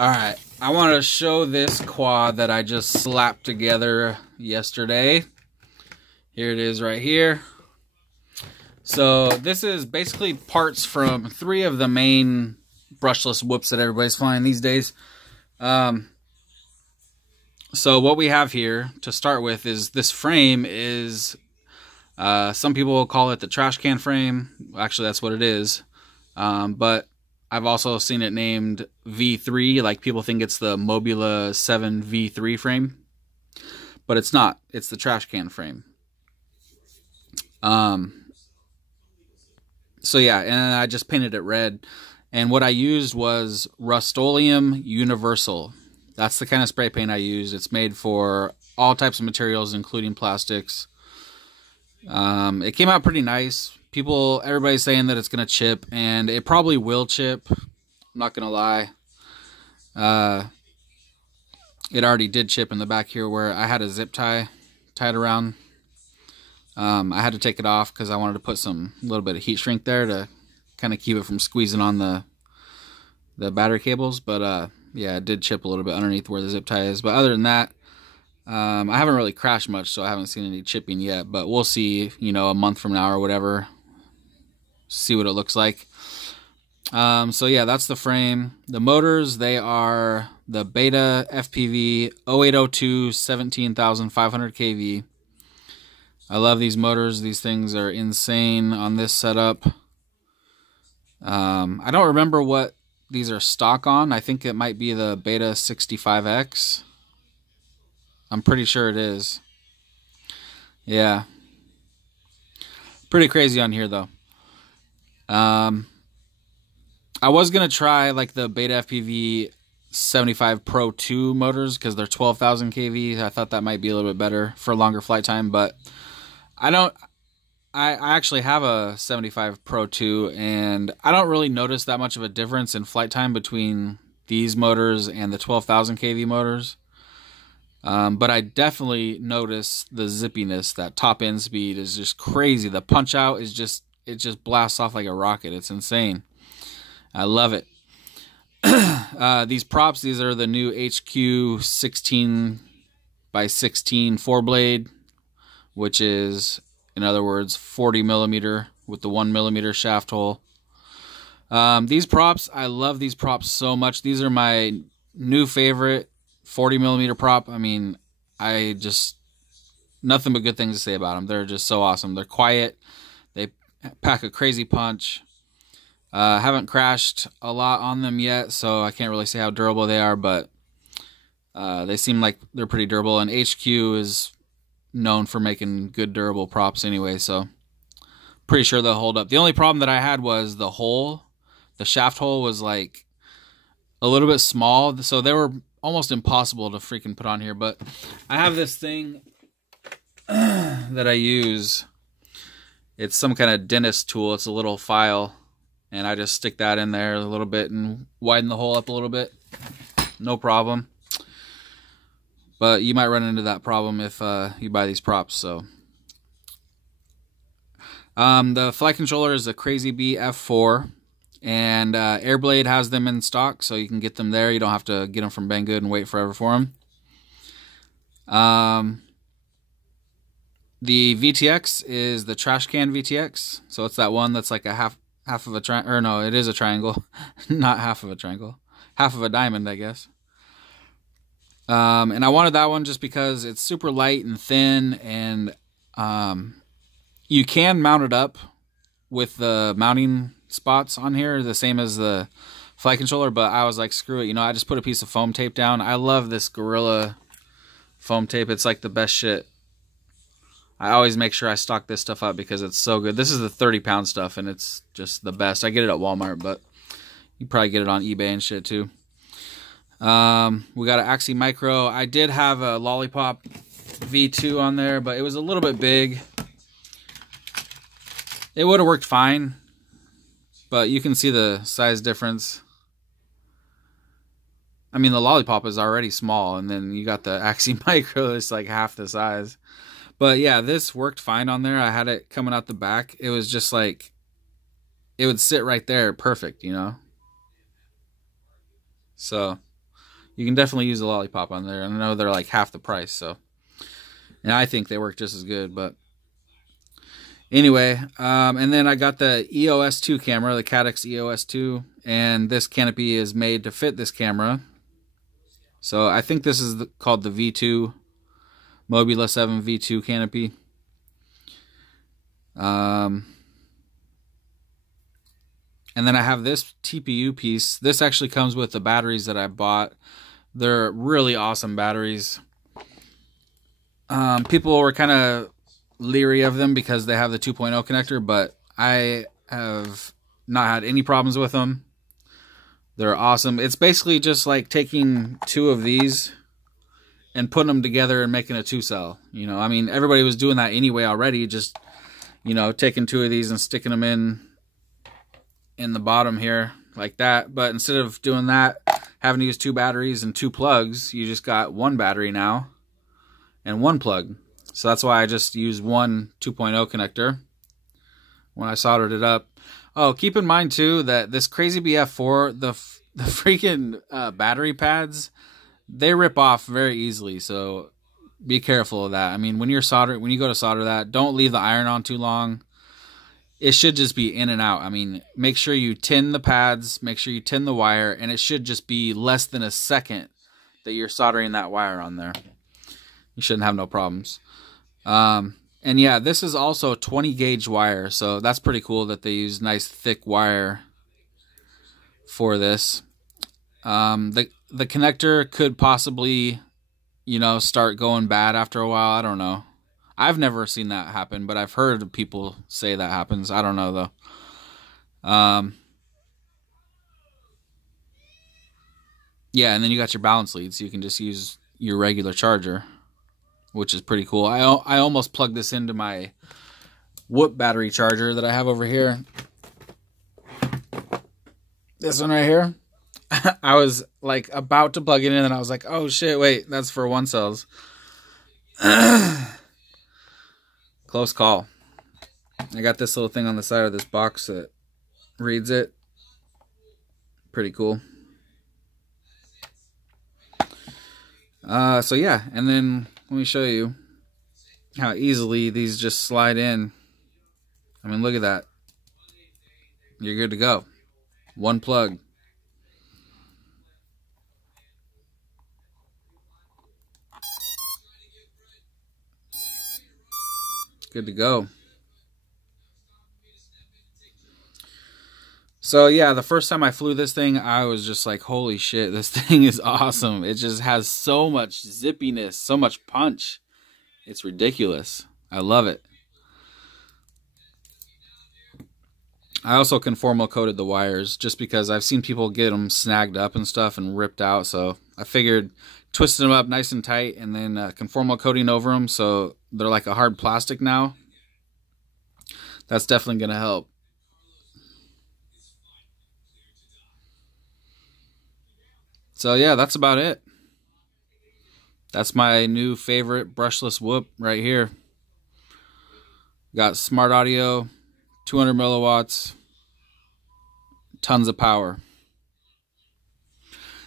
Alright, I want to show this quad that I just slapped together yesterday. Here it is right here. So this is basically parts from 3 of the main brushless whoops that everybody's flying these days. So what we have here to start with is this frame is, some people will call it the trash can frame. Actually, that's what it is. But I've also seen it named V3, like people think it's the Mobula 7 V3 frame, but it's not. It's the trash can frame. So yeah, and I just painted it red, and what I used was Rust-Oleum Universal. That's the kind of spray paint I used. It's made for all types of materials, including plastics. It came out pretty nice. Everybody's saying that it's going to chip, and it probably will chip. I'm not going to lie. It already did chip in the back here where I had a zip tie tied around. I had to take it off because I wanted to put a little bit of heat shrink there to kind of keep it from squeezing on the battery cables. But yeah, it did chip a little bit underneath where the zip tie is. But other than that, I haven't really crashed much, so I haven't seen any chipping yet. But we'll see, you know, a month from now or whatever. See what it looks like. So yeah, that's the frame. The motors, they are the Beta FPV 0802 17,500 kV. I love these motors. These things are insane on this setup. I don't remember what these are stock on. I think it might be the Beta 65X. I'm pretty sure it is. Yeah. Pretty crazy on here though. I was going to try like the Beta FPV 75 Pro 2 motors because they're 12,000 kV. I thought that might be a little bit better for longer flight time, but I actually have a 75 Pro 2, and I don't really notice that much of a difference in flight time between these motors and the 12,000 kV motors. But I definitely notice the zippiness. That top end speed is just crazy. The punch out is just, it just blasts off like a rocket. It's insane. I love it. These props, these are the new HQ 16 by 16 4-blade, which is, in other words, 40 millimeter with the 1 millimeter shaft hole. These props, I love these props so much. These are my new favorite 40 millimeter prop. I mean, nothing but good things to say about them. They're just so awesome. They're quiet. They pack a crazy punch. Haven't crashed a lot on them yet, so I can't really say how durable they are, but they seem like they're pretty durable, and HQ is known for making good durable props anyway, so pretty sure they'll hold up. The only problem that I had was the hole. The shaft hole was like a little bit small, so they were almost impossible to freaking put on here. But I have this thing that I use. It's some kind of dentist tool. It's a little file, and I just stick that in there a little bit and widen the hole up a little bit. No problem. But you might run into that problem if you buy these props. So the flight controller is a Crazy Bee F4, and Airblade has them in stock, so you can get them there. You don't have to get them from Banggood and wait forever for them. The VTX is the trash can VTX, so it's that one that's like a half of a triangle, or no, it is a triangle, not half of a triangle, half of a diamond, I guess. And I wanted that one just because it's super light and thin, and you can mount it up with the mounting spots on here, the same as the flight controller, but I was like, screw it, you know, I just put a piece of foam tape down. I love this Gorilla foam tape. It's like the best shit. I always make sure I stock this stuff up because it's so good. This is the 30-pound stuff, and it's just the best. I get it at Walmart, but you probably get it on eBay and shit too. We got an Axie Micro. I did have a Lollipop V2 on there, but it was a little bit big. It would have worked fine, but you can see the size difference. I mean, the Lollipop is already small, and then you got the Axie Micro, it's like half the size. But yeah, this worked fine on there. I had it coming out the back. It was just like, it would sit right there perfect, you know? So You can definitely use a lollipop on there. I know they're like half the price, so. And I think they work just as good, but anyway, and then I got the EOS 2 camera, the Caddx EOS 2, and this canopy is made to fit this camera. So I think this is called the V2, Mobula 7 V2 canopy. And then I have this TPU piece. This actually comes with the batteries that I bought. They're really awesome batteries. People were kind of leery of them because they have the 2.0 connector, but I have not had any problems with them. They're awesome. It's basically just like taking two of these and putting them together and making a 2-cell. You know, I mean, everybody was doing that anyway already, just, you know, taking two of these and sticking them in the bottom here like that. But instead of doing that, having to use 2 batteries and 2 plugs, you just got 1 battery now and 1 plug. So that's why I just used one 2.0 connector when I soldered it up. Oh, keep in mind too that this Crazy BF4, the freaking battery pads, they rip off very easily. So be careful of that. I mean, when you go to solder that, don't leave the iron on too long. It should just be in and out. I mean, make sure you tin the pads, make sure you tin the wire, and it should just be less than a second that you're soldering that wire on there. You shouldn't have no problems. And yeah, this is also 20 gauge wire, so that's pretty cool that they use nice thick wire for this. The connector could possibly, you know, start going bad after a while. I don't know. I've never seen that happen, but I've heard people say that happens. I don't know though. Yeah, and then you got your balance lead, so you can just use your regular charger, which is pretty cool. I almost plugged this into my Whoop battery charger that I have over here. This one right here. I was like about to plug it in and I was like, oh shit, wait, that's for 1-cells. Close call. I got this little thing on the side of this box that reads it. Pretty cool. So yeah, and then let me show you how easily these just slide in. I mean, look at that. You're good to go. 1 plug. Good to go. So yeah, the first time I flew this thing, I was just like, holy shit, this thing is awesome. It just has so much zippiness, so much punch. It's ridiculous. I love it. I also conformal coated the wires just because I've seen people get them snagged up and stuff and ripped out. So I figured twisting them up nice and tight and then conformal coating over them so they're like a hard plastic now. That's definitely going to help. So yeah, that's about it. That's my new favorite brushless Whoop right here. Got smart audio, 200 milliwatts, tons of power.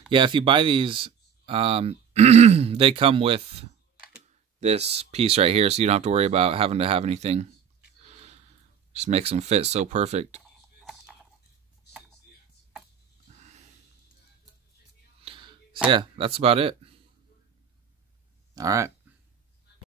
Yeah, if you buy these, they come with this piece right here, so you don't have to worry about having to have anything. Just makes them fit so perfect. So yeah, that's about it. All right.